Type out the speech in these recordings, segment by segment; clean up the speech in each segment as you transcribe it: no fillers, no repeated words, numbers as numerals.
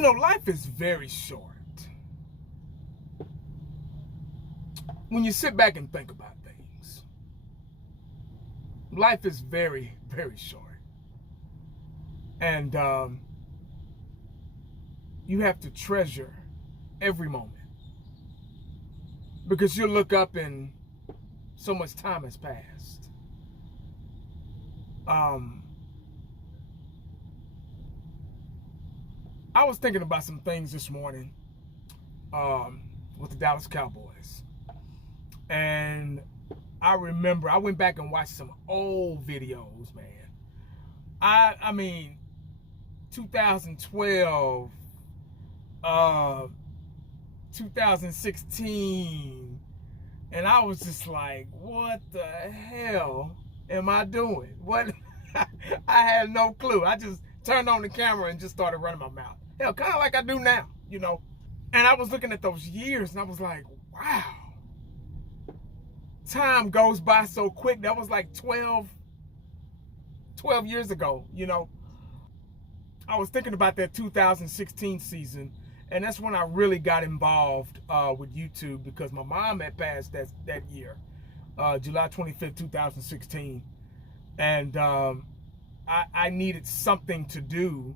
Life is very short. When you sit back and think about things, life is very, very short. And you have to treasure every moment. Because you'll look up and so much time has passed. I was thinking about some things this morning with the Dallas Cowboys. And I remember I went back and watched some old videos, man. I mean, 2012, 2016, and I was just like, what the hell am I doing? What? I had no clue. I just turned on the camera and just started running my mouth. Hell, kind of like I do now, And I was looking at those years and I was like, wow. Time goes by so quick. That was like 12 years ago, I was thinking about that 2016 season, and that's when I really got involved with YouTube, because my mom had passed that year, July 25th, 2016. And I needed something to do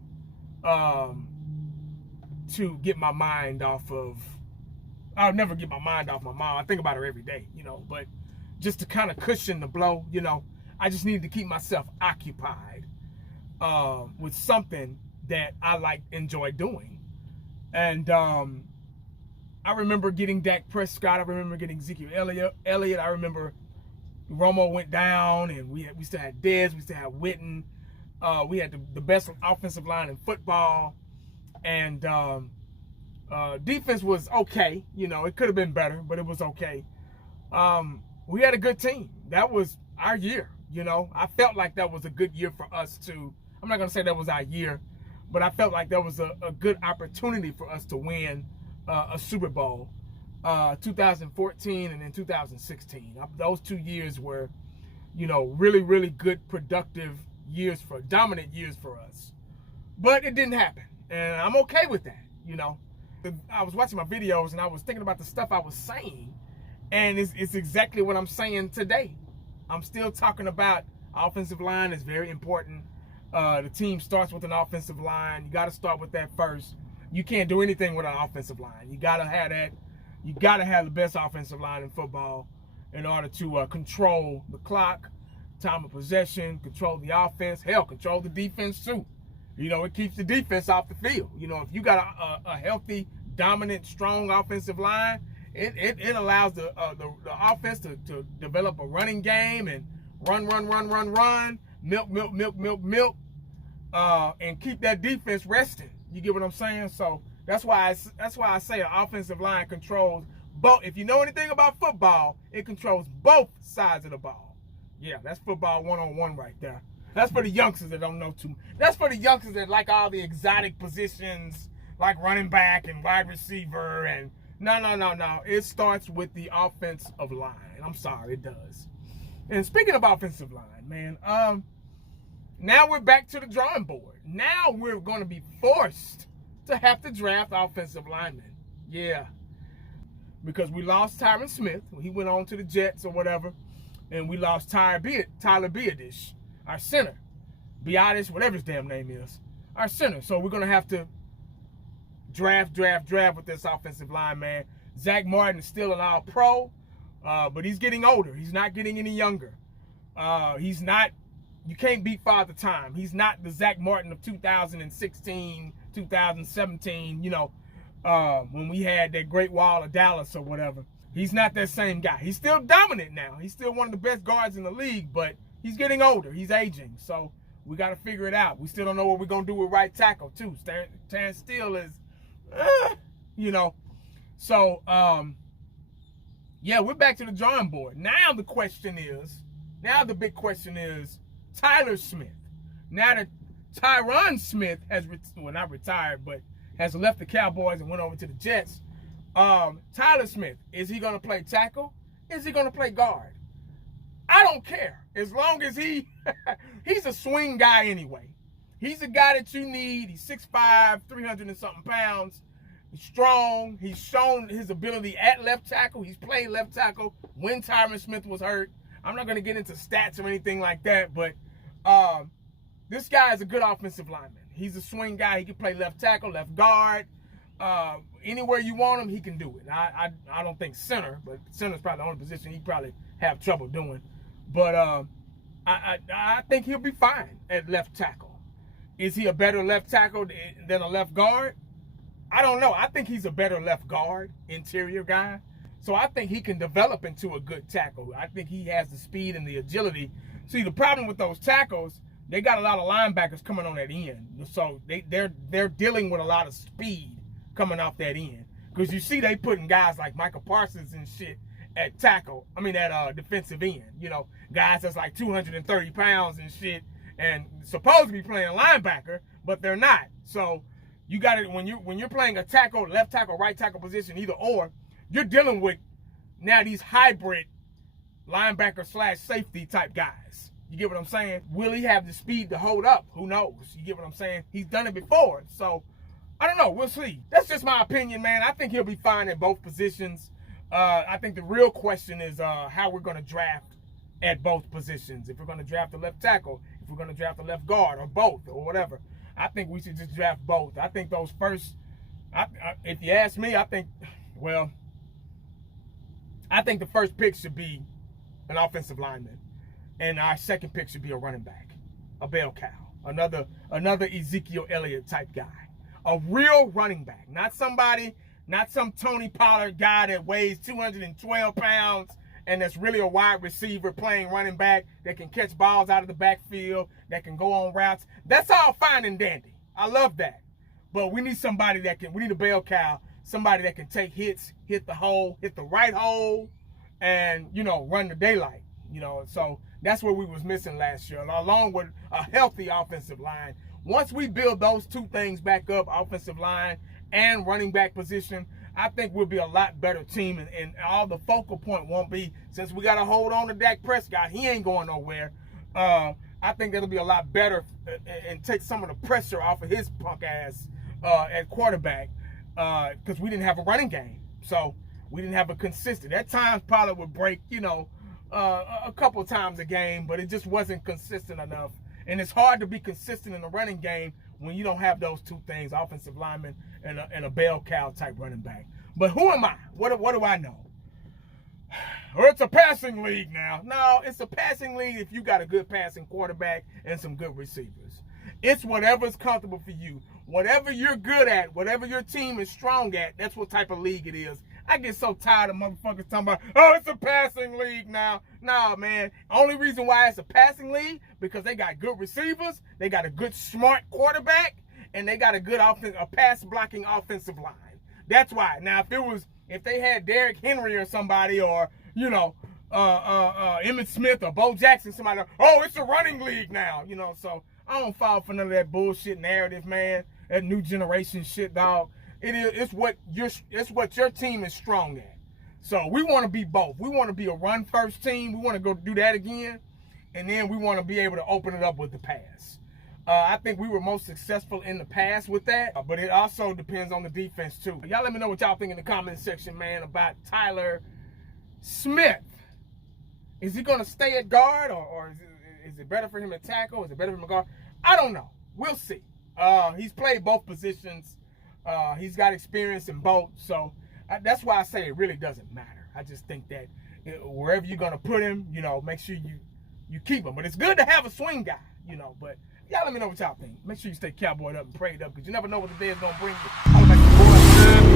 to get my mind off of, I'll never get my mind off my mom. I think about her every day, but just to kind of cushion the blow, I just needed to keep myself occupied with something that I enjoy doing. And I remember getting Dak Prescott. I remember getting Ezekiel Elliott. I remember Romo went down, and we still had Dez. We still had Witten. We had the best offensive line in football. And defense was okay. It could have been better, but it was okay. We had a good team. That was our year. I felt like that was a good year for us to, I'm not going to say that was our year, but I felt like that was a good opportunity for us to win a Super Bowl, 2014 and then 2016. Those 2 years were, really, really good, productive years, dominant years for us. But it didn't happen, and I'm okay with that, I was watching my videos and I was thinking about the stuff I was saying, and it's exactly what I'm saying today. I'm still talking about offensive line is very important. The team starts with an offensive line. You got to start with that first. You can't do anything with an offensive line. You got to have that. You got to have the best offensive line in football in order to control the clock, time of possession, control the offense. Hell, control the defense too. It keeps the defense off the field. If you got a healthy, dominant, strong offensive line, it allows the offense to develop a running game and run, milk, and keep that defense resting. You get what I'm saying? So that's why I say an offensive line controls both. If you know anything about football, it controls both sides of the ball. Yeah, that's football 101 right there. That's for the youngsters that don't know too much. That's for the youngsters that like all the exotic positions, like running back and wide receiver. And no. It starts with the offensive line. I'm sorry, it does. And speaking of offensive line, man, now we're back to the drawing board. Now we're going to be forced to have to draft offensive linemen. Yeah. Because we lost Tyler Smith. He went on to the Jets or whatever. And we lost Tyler Biadish, our center. Biadish, whatever his damn name is. Our center. So we're going to have to draft with this offensive line, man. Zach Martin is still an all-pro, but he's getting older. He's not getting any younger. You can't beat Father Time. He's not the Zach Martin of 2016, 2017, when we had that Great Wall of Dallas or whatever. He's not that same guy. He's still dominant now. He's still one of the best guards in the league, but he's getting older. He's aging. So we got to figure it out. We still don't know what we're going to do with right tackle, too. Terrence Steele is, So, yeah, we're back to the drawing board. Now the big question is Tyler Smith. Now that Tyron Smith has, not retired, but has left the Cowboys and went over to the Jets, Tyler Smith, is he going to play tackle? Is he going to play guard? I don't care. As long as he's a swing guy anyway. He's a guy that you need. He's 6'5", 300 and something pounds. He's strong. He's shown his ability at left tackle. He's played left tackle when Tyler Smith was hurt. I'm not going to get into stats or anything like that, but this guy is a good offensive lineman. He's a swing guy. He can play left tackle, left guard. Anywhere you want him, he can do it. I don't think center, but center's probably the only position he probably have trouble doing. But I think he'll be fine at left tackle. Is he a better left tackle than a left guard? I don't know. I think he's a better left guard, interior guy. So I think he can develop into a good tackle. I think he has the speed and the agility. See, the problem with those tackles, they got a lot of linebackers coming on that end. So they're dealing with a lot of speed coming off that end. Because you see they putting guys like Michael Parsons and shit at tackle. I mean, at defensive end. You know, guys that's like 230 pounds and shit. And supposed to be playing linebacker, but they're not. So you got it when you're playing a tackle, left tackle, right tackle position, either or, you're dealing with now these hybrid linebacker / safety type guys. You get what I'm saying? Will he have the speed to hold up? Who knows? You get what I'm saying? He's done it before. So I don't know. We'll see. That's just my opinion, man. I think he'll be fine at both positions. I think the real question is how we're going to draft at both positions. If we're going to draft the left tackle, if we're going to draft the left guard, or both, or whatever. I think we should just draft both. I think those first, if you ask me, I think the first pick should be an offensive lineman, and our second pick should be a running back, a bell cow, another Ezekiel Elliott type guy, a real running back, not some Tony Pollard guy that weighs 212 pounds and that's really a wide receiver playing running back that can catch balls out of the backfield, that can go on routes. That's all fine and dandy. I love that. But we need somebody we need a bell cow, somebody that can take hits, hit the hole, hit the right hole, and, run the daylight. So that's what we was missing last year, along with a healthy offensive line. Once we build those two things back up, offensive line and running back position, I think we'll be a lot better team, and all the focal point won't be, since we got to hold on to Dak Prescott, he ain't going nowhere. I think that'll be a lot better and take some of the pressure off of his punk ass at quarterback, because we didn't have a running game. So we didn't have a consistent. At times, Pollard would break, a couple times a game, but it just wasn't consistent enough. And it's hard to be consistent in the running game when you don't have those two things, offensive lineman and a bell cow type running back. But who am I? What do I know? Or it's a passing league now. No, it's a passing league if you got a good passing quarterback and some good receivers. It's whatever's comfortable for you. Whatever you're good at, whatever your team is strong at, that's what type of league it is. I get so tired of motherfuckers talking about, oh, it's a passing league now. Nah, man. Only reason why it's a passing league, because they got good receivers, they got a good, smart quarterback, and they got a good pass-blocking offensive line. That's why. Now, if they had Derrick Henry or somebody, or, Emmitt Smith or Bo Jackson, somebody, oh, it's a running league now, so I don't fall for none of that bullshit narrative, man. That new generation shit, dog. It's what your team is strong at. So we want to be both. We want to be a run-first team. We want to go do that again. And then we want to be able to open it up with the pass. I think we were most successful in the pass with that. But it also depends on the defense, too. Y'all let me know what y'all think in the comment section, man, about Tyler Smith. Is he going to stay at guard, or is it better for him at tackle? Is it better for him at guard? I don't know. We'll see. He's played both positions. He's got experience in both, so that's why I say it really doesn't matter. I just think that wherever you're gonna put him, make sure you keep him. But it's good to have a swing guy, But y'all let me know what y'all think. Make sure you stay cowboyed up and prayed up, because you never know what the day is gonna bring you.